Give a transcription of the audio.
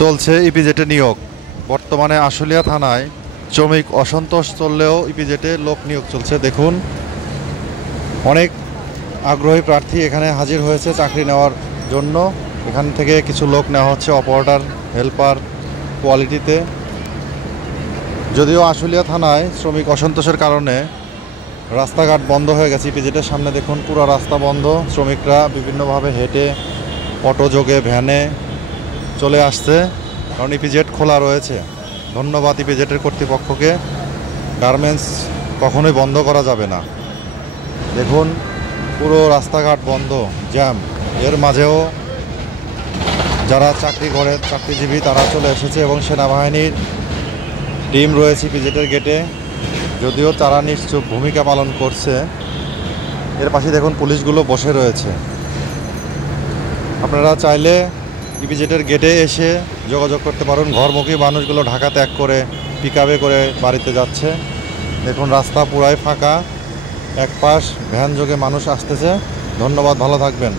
চলছে ইপিজেটে নিয়োগ। বর্তমানে আশুলিয়া থানায় শ্রমিক অসন্তোষ চললেও ইপিজেটে লোক নিয়োগ চলছে। দেখুন, অনেক আগ্রহী প্রার্থী এখানে হাজির হয়েছে চাকরি নেওয়ার জন্য। এখান থেকে কিছু লোক নেওয়া হচ্ছে অপারেটর, হেল্পার, কোয়ালিটিতে। যদিও আশুলিয়া থানায় শ্রমিক অসন্তোষের কারণে রাস্তাঘাট বন্ধ হয়ে গেছে। ইপিজেটের সামনে দেখুন, পুরো রাস্তা বন্ধ। শ্রমিকরা বিভিন্নভাবে হেঁটে, অটো যোগে, ভ্যানে চলে আসছে, কারণ ইপিজেট খোলা রয়েছে। ধন্যবাদ ইপিজেটের কর্তৃপক্ষকে। গার্মেন্টস কখনোই বন্ধ করা যাবে না। দেখুন, পুরো রাস্তাঘাট বন্ধ, জ্যাম। এর মাঝেও যারা চাকরি করে, চাকরিজীবী, তারা চলে এসেছে এবং সেনাবাহিনীর টিম রয়েছে ইপিজেটের গেটে। যদিও তারা নিশ্চুপ ভূমিকা পালন করছে। এর পাশে দেখুন পুলিশগুলো বসে রয়েছে। আপনারা চাইলে ইপিজেটের গেটে এসে যোগাযোগ করতে পারেন। ঘরমুখী মানুষগুলো ঢাকা ত্যাগ করে পিকআপে করে বাড়িতে যাচ্ছে। দেখুন, রাস্তা পুরাই ফাঁকা, এক পাশ ভ্যান যোগে মানুষ আসতেছে। ধন্যবাদ, ভালো থাকবেন।